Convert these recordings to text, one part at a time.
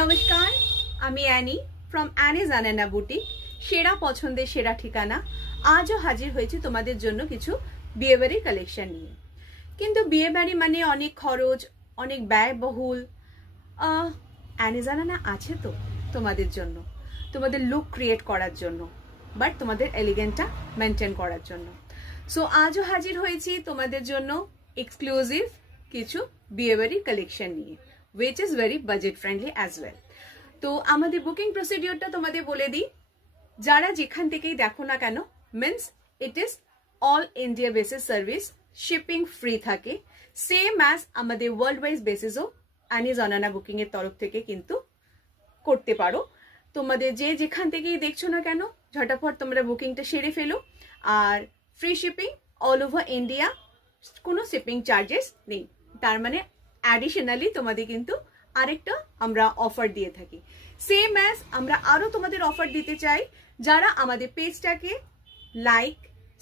নমস্কার, আমি Annie from anise আনানা boutique, সেরা পছন্দের সেরা ঠিকানা। আজও হাজির হয়েছি তোমাদের জন্য কিছু বিয়েবাড়ির কালেকশন নিয়ে। কিন্তু বিয়েবাড়ি মানে অনেক খরচ, অনেক ব্যয়বহুল। অ্যানিজ আনানা আছে তো তোমাদের জন্য, তোমাদের লুক ক্রিয়েট করার জন্য, বাট তোমাদের এলিগেন্টটা মেনটেন করার জন্য। সো আজও হাজির হয়েছি তোমাদের জন্য এক্সক্লুসিভ কিছু বিয়েবাড়ির কালেকশন নিয়ে, which is very budget friendly as well. তো আমাদের বুকিং প্রসিডিওরটা তোমাদের বলে দিই। যারা যেখান থেকেই দেখো না কেন, means it is all India basis service, shipping free থাকে, সেম অ্যাজ আমাদের ওয়ার্ল্ড ওয়াইজ বেসিসও অ্যানিজ আনানা বুকিং এর তরফ থেকে কিন্তু করতে পারো। তোমাদের যে যেখান থেকেই দেখছো না কেন, ঝটাফট তোমরা বুকিংটা সেরে ফেলো। আর free shipping all over India, কোনো শিপিং চার্জেস নেই। তার মানে অ্যাডিশনালি তোমাদের কিন্তু আরেকটা আমরা অফার দিয়ে থাকি। সেম অ্যাজ আমরা আরো তোমাদের অফার দিতে চাই, যারা আমাদের পেজটাকে like,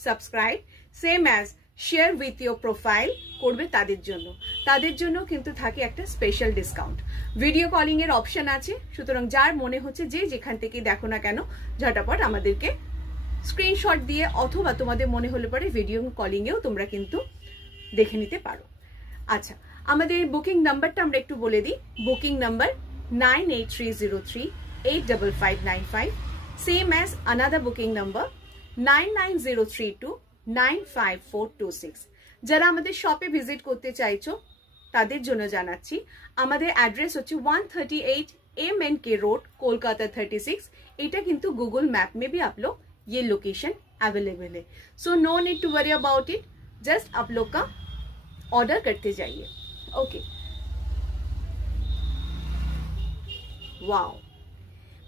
subscribe, same as share with your profile করবে, তাদের জন্য কিন্তু থাকে একটা স্পেশাল ডিসকাউন্ট। ভিডিও কলিং এর অপশন আছে, সুতরাং যার মনে হচ্ছে যে যেখান থেকে দেখো না কেন, ঝটাপট আমাদেরকে স্ক্রিনশট দিয়ে, অথবা তোমাদের মনে হলে পরে ভিডিও কলিং এও তোমরা কিন্তু দেখে নিতে পারো। আচ্ছা, আমাদের বুকিং নাম্বারটা আমরা একটু বলে দিই। Booking number 9830385595, same as another booking number 9903295426। যারা আমাদের শপে ভিজিট করতে চাইছো তাদের জন্য জানাচ্ছি, আমাদের অ্যাড্রেস হচ্ছে 138 MNK रोड, कोलकाता 36। এটা কিন্তু गुगल मैप में भी आप लोग ये लोकेशन अवेलेबल है। So no need to worry about it, just आप लोग का ऑर्डर करते जाइए। ओके, ওয়াও,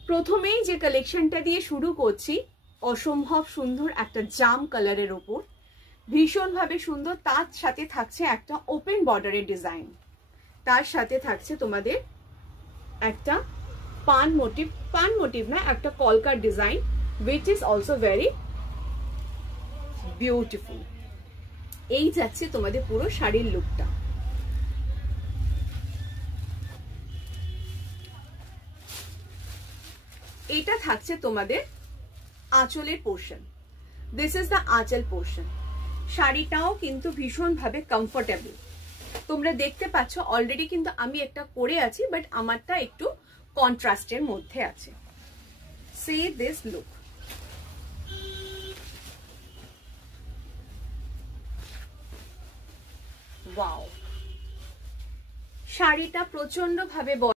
প্রথমেই যে কালেকশনটা দিয়ে শুরু করছি, অসম্ভব সুন্দর একটা জাম কালারের ওপর, ভীষণভাবে সুন্দর। তার সাথে থাকছে একটা ওপেন বর্ডারের ডিজাইন, তার সাথে থাকছে তোমাদের একটা পান মোটিভ না, একটা কলকার design, which is also very beautiful। এই যাচ্ছে তোমাদের পুরো শাড়ির লুকটা। এটা থাকছে তোমাদের আঁচলের পোর্শন, দিস ইজ দ্য আঁচল পোর্শন। শাড়িটাও কিন্তু ভীষণভাবে কমফোর্টেবল। তোমরা দেখতে পাচ্ছ অলরেডি কিন্তু আমি একটা পরে আছি, বাট আমারটা একটু কন্ট্রাস্টের মধ্যে আছে। C this look, wow. শাড়িটা প্রচন্ড ভাবে